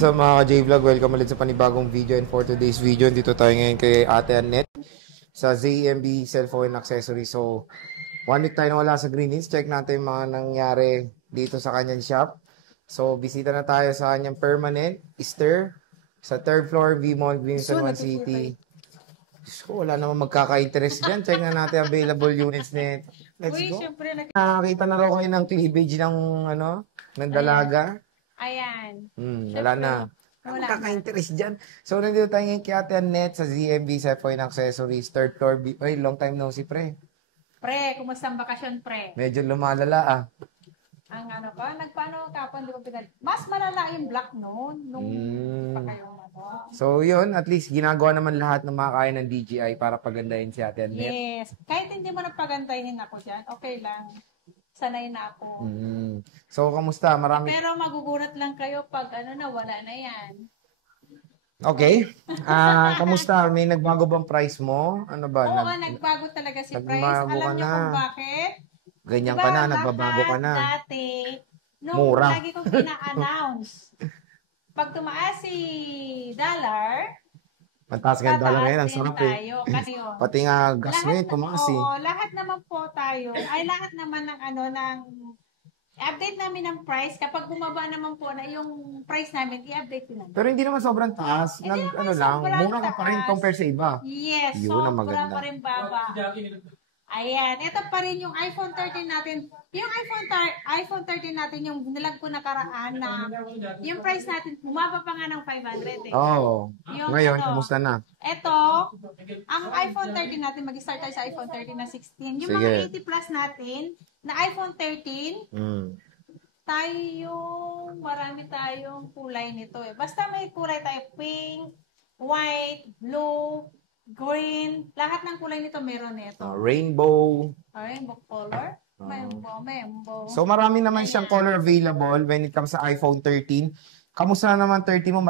What's up mga ka-J-Vlog? Welcome ulit sa panibagong video, and for today's video, dito tayo ngayon kay Ate Annette sa ZMB Cellphone Accessory. So, 1 week tayo nawala sa Green Hills. Check natin yung mga nangyari dito sa kanyang shop. So, bisita na tayo sa kanyang permanent Easter sa 3rd floor, V-Mall, Greenson, One City. So, wala naman magkaka-interest dyan. Check na natin available units net. Let's go. Nakakita na raw kayo ng cleavage ng, ng dalaga. Ayan. Wala na. Magkaka-interest dyan. So, nandito tayo ngayon kay Ate Annette sa ZMB Cellphone Accessories, 3rd floor. Ay, long time no si pre. Pre, kumusta ang bakasyon, pre? Medyo lumalala Ang nagpaano kapon, di ba mas malala yung black noon, nung pa kayo So, yun, at least ginagawa naman lahat ng mga kaya ng DJI para pagandahin si Ate Annette. Yes. Kahit hindi mo napagandahin ako dyan, okay lang. Sanay na ako. So, kamusta? Marami... Pero magugulat lang kayo pag wala na yan. Okay. Kamusta? May nagbago bang price mo? Ano ba? Oo, nagbago talaga si price. Alam niyo kung bakit? Ganyan diba, ka na, nagbabago ka na. Dati, nung mura. Lagi kong pina-announce, pag tumaas si dollar, mataas nga dollar ngayon, ang sarap eh. Pati nga gas ngayon, tumaas eh. Oo, lahat naman po tayo, ay lahat naman ng update namin ng price. Kapag bumaba naman po na yung price namin, i-update din namin. Pero hindi naman sobrang taas. Mura ka pa rin compare sa iba. Yes, yun ang sobra maganda. pa rin baba. Ayan, ito pa rin yung iPhone 13 natin. Yung iPhone 13 natin, yung nilag ko nakaraan na yung price natin, bumaba pa nga ng 500 eh. Oo. Ngayon, kamusta na? Ito, ang iPhone 13 natin, mag-start tayo sa iPhone 13 na 16. Yung mga 80 plus natin, na iPhone 13, marami tayong kulay nito eh. Basta may kulay tayo, pink, white, blue, green, lahat ng kulay nito meron nito. Rainbow. Rainbow color. Rainbow. So marami naman siyang color available when it comes sa iPhone 13. Kamusta naman 30 mo?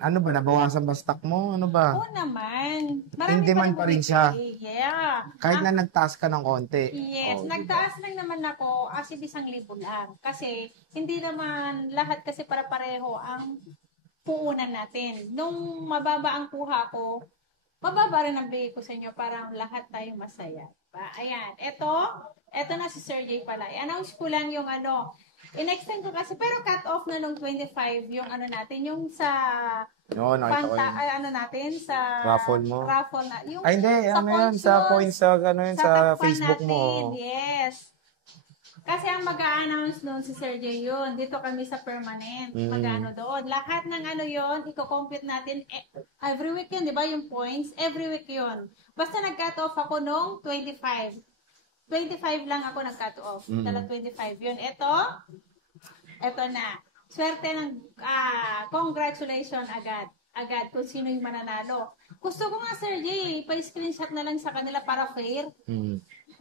Ano ba? Nabawasan ba stock mo? Ano ba? Oo naman. In demand pa rin siya. Yeah. Kahit na nagtaas ka ng konti. Yes. Nagtaas lang naman ako as 1,000 lang. Kasi hindi naman lahat kasi para pareho ang puunan natin. Nung mababa ang kuha ko, mababa rin ang bigay ko sa inyo para lahat tayo masaya. Ayan. Ito na si Sir Jay pala. I-announce ko lang yung in-extend ko kasi, pero cut off na nung 25 yung natin, yung sa natin, sa raffle mo. Raffle na. Yung ay, hindi. Sa points, sa Facebook natin, mo. Yes. Kasi ang mag-a-announce noon si Sir Jay yun. Dito kami sa permanent. Doon. Lahat ng yun, i-compute natin every week yun, di ba? Yung points, every week yun. Basta nag-cut off ako nung 25. 25 lang ako nag-cut off. Dala 25 yun. Ito na. Swerte ng, congratulations agad kung sino yung mananalo. Gusto ko nga, Sir Jay, pa-screenshot na lang sa kanila para fair.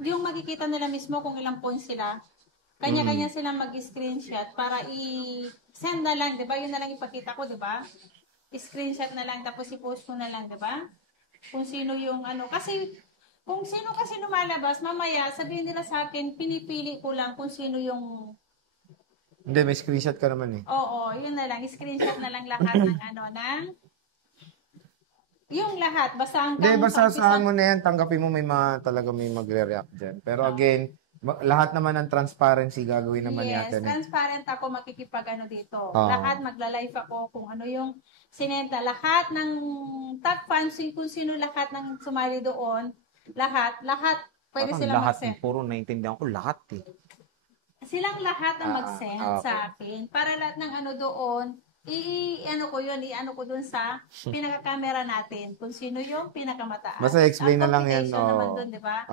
Yung makikita nila mismo kung ilang points sila. Kanya-kanya sila mag-screenshot para i-send na lang, di ba? Yun na lang ipakita ko, di ba? I-screenshot na lang, tapos i-post ko na lang, di ba? Kung sino yung kasi kung sino kasi lumalabas, mamaya sabihin nila sa akin, pinipili ko lang kung sino yung... Hindi, may screenshot ka naman eh. Oo, yun na lang. I-screenshot na lang lahat ng yung lahat. Basta ang... Hindi, basta saan mo na yan, tanggapin mo may talaga may magre-react dyan. Pero again, lahat naman ng transparency gagawin naman natin. Yes, transparent ako makikipag dito. Lahat magla-live ako kung yung sinenta. Lahat ng top fans, kung sino lahat ng sumali doon, lahat, pwede silang mag-send. Puro naiintindihan ko, lahat eh. Silang lahat ang mag-send sa akin. Para lahat ng doon, i-ano ko dun sa pinaka-camera natin. Kung sino yung pinakamataas. Basta explain na lang yan. Naman dun, di ba?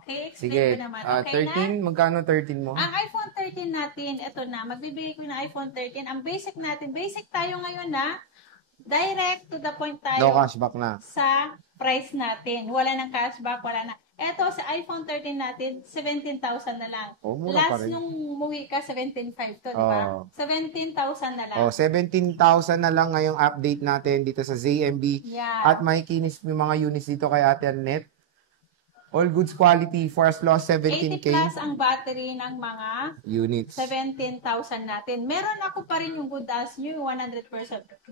Okay, explain ko naman. Okay 13, magkano 13 mo? Ang iPhone 13 natin, ito na, magbibigay ko ng iPhone 13. Ang basic natin, basic tayo ngayon na, direct to the point tayo. No cashback na. Sa price natin. Wala ng cashback, wala na. Eto, sa iPhone 13 natin, 17,000 na lang. Last nung umuwi ka, 17,500 to, di ba? 17,000 na lang. 17,000 na lang ngayong update natin dito sa ZMB. Yeah. At makikinis yung mga units dito kay Ate Annette. All goods quality for as low as 80 17K plus ang battery ng mga units. 17,000 natin. Meron ako pa rin yung good as new, 100%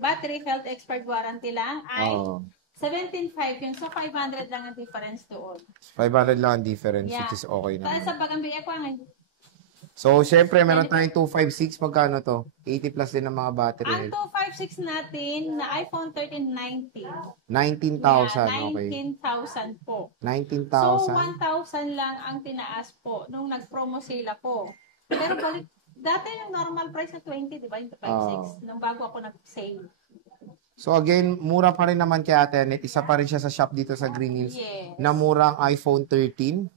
battery health expert warranty lang ay 17.5 yun. So, 500 lang ang difference doon. 500 lang ang difference, Yeah. which is okay Dahil naman. sa bagang ko ang So, syempre, meron tayong 256. Magkano to? 80 plus din ang mga battery. ang 256 natin na iPhone 13 19. 19,000, Yeah, okay. 19,000 po. 19,000. So, 1,000 lang ang tinaas po nung nag-promo sila po. Pero dati yung normal price na 20, di ba? Yung 256. Nung bago ako nag-sale. So, again, mura pa rin naman kay Ate Annette. Isa pa rin siya sa shop dito sa Green Hills. Yes. Na murang iPhone 13.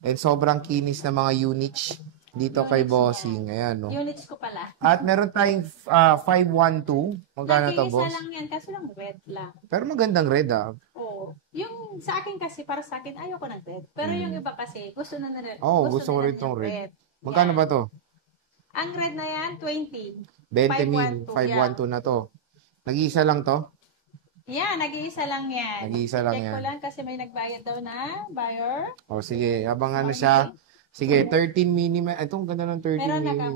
And sobrang kinis na mga units dito kay Bossing. Ayan, no? Units ko pala. At meron tayong 512. Magkano to, Nag-iisa boss? lang yan, kaso lang red lang. Pero magandang red, ah. Oo. Yung sa akin kasi, para sa akin, ayoko ng red. Pero yung iba kasi, gusto na nila. Gusto ko rin itong red. Magkano ba to? Ang red na yan, 20. 20 mil. 512 512, na to. Nag-iisa lang to? Yeah, nag-iisa lang yan. Nag-iisa lang Check yan. ko lang kasi may nagbayad daw na buyer. O, sige. Habang ano siya. Sige, 13 mini. Ito, ang ganda ng 13 Meron na mini. ka.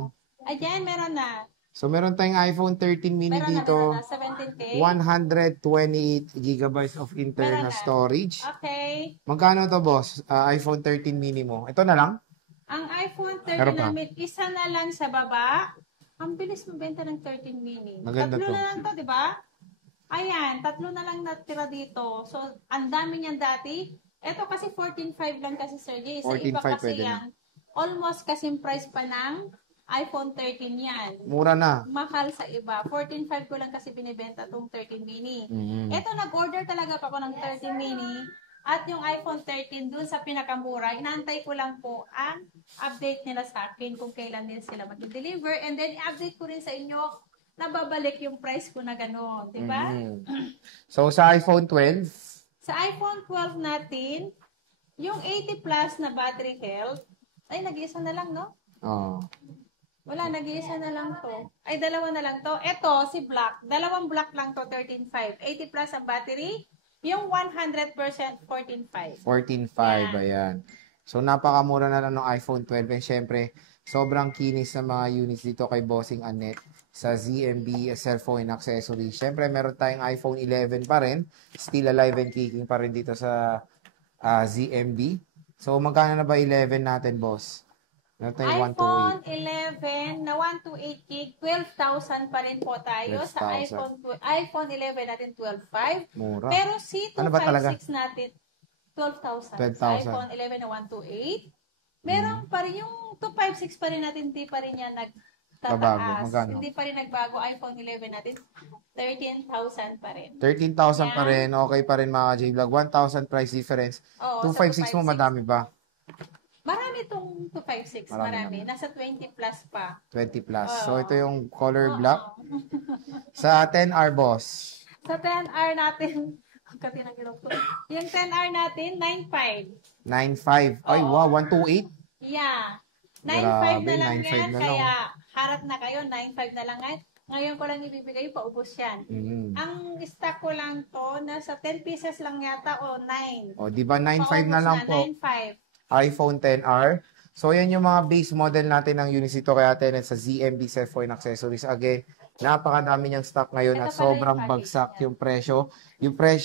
Ayan, meron na. So, meron tayong iPhone 13 mini Meron dito. na 17K. 128 gigabytes of internal Meron na. storage. Okay. Magkano to, boss? iPhone 13 mini mo. Ito na lang? Ang iPhone Meron 13 pa? namin, isa na lang sa baba. Ang bilis mabenta ng 13 mini. Maganda Tatlo to. na lang to, di ba? Ayan, tatlo na lang natira dito. So, ang dami niyan dati. Ito kasi 14.5 lang kasi, Sir Jay. Sa iba 14.5 kasi pwede na. yan, almost kasing price pa ng iPhone 13 yan. Mura na. Mahal sa iba. 14.5 ko lang kasi binibenta itong 13 mini. Ito, nag-order talaga pa ako ng 13 mini. At yung iPhone 13 dun sa pinakamura, inaantay ko lang po ang update nila sa akin kung kailan din sila mag-deliver. And then, i-update ko rin sa inyo na babalik yung price ko na gano'n. Diba? So, sa iPhone 12, Sa iPhone 12 natin, yung 80 plus na battery health, ay, nag-iisa na lang, no? Wala, nag-iisa na lang to. Ay, dalawa na lang to. Ito, si Black. Dalawang Black lang to, 13.5. 80 plus ang battery. Yung 100% 14.5. 14.5, ayan. So, napakamura na lang ng iPhone 12. And syempre, sobrang kinis sa mga units dito kay Bossing Annette sa ZMB Cellphone and Accessories. Syempre, meron tayong iPhone 11 pa rin. Still alive and kicking pa rin dito sa ZMB. So, magkano na ba 11 natin, boss? Meron tayong iPhone 128. 11 na 128 gig, 12,000 pa rin po tayo. Sa 12,000. iPhone 11 natin, 12,500. Mura. Pero si 256 Ano ba talaga? natin, 12,000. 12,000. Sa iPhone 11 na 128. Meron pa rin yung 256 pa rin natin, hindi pa rin yan Babago. nagtataas. Magkano? Hindi pa rin nagbago. iPhone 11 natin, 13,000 pa rin. 13,000 pa rin. Okay pa rin mga J-Vlog. 1,000 price difference. Oo, 256 mo, 256. madami ba? Marami itong 256. Marami Marami. Nasa 20 plus pa. 20 plus. So, Oo. ito yung color black. Oo. Sa 10R, boss. Sa 10R natin, ang kati ng ilong ko. Yung 10R natin, 9.5. 9.5. Ay, Oo. wow. 128. Yeah. 9.5 Grabe, na lang 9.5 yan. na lang. Kaya harap na kayo, 9.5 na lang yan. Ngayon ko lang ibibigay, paubos yan. Ang stock ko lang to, nasa 10 pieces lang yata o 9. O, di ba 9.5 na lang po? 9.5. iPhone 10R. So, yan yung mga base model natin ng units ito kaya Tenet sa ZMB Cellphone Accessories. Again, napakadami niyang stock ngayon Ito at pala sobrang yung package bagsak niya. yung presyo.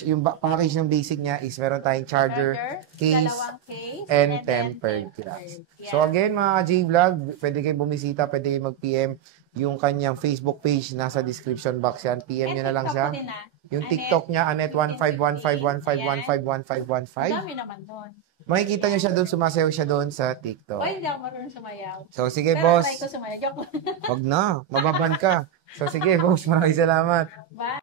Yung package ng basic niya is meron tayong charger, case, dalawang case, and then tempered tempered. glass. Yeah. So again, mga J-Vlog, pwede kayong bumisita, pwede kayong mag-PM yung kanyang Facebook page, nasa description box yan. PM nyo na lang siya. Yung TikTok niya, Anet151515151515. Dami naman doon. Makikita nyo siya doon, sumasayaw siya doon sa TikTok. O, hindi ako marunong sumayaw. So sige, Pero boss. try ko sumayaw. Joke. Wag na, mababan ka. So sige, boss, maraming salamat. Bye.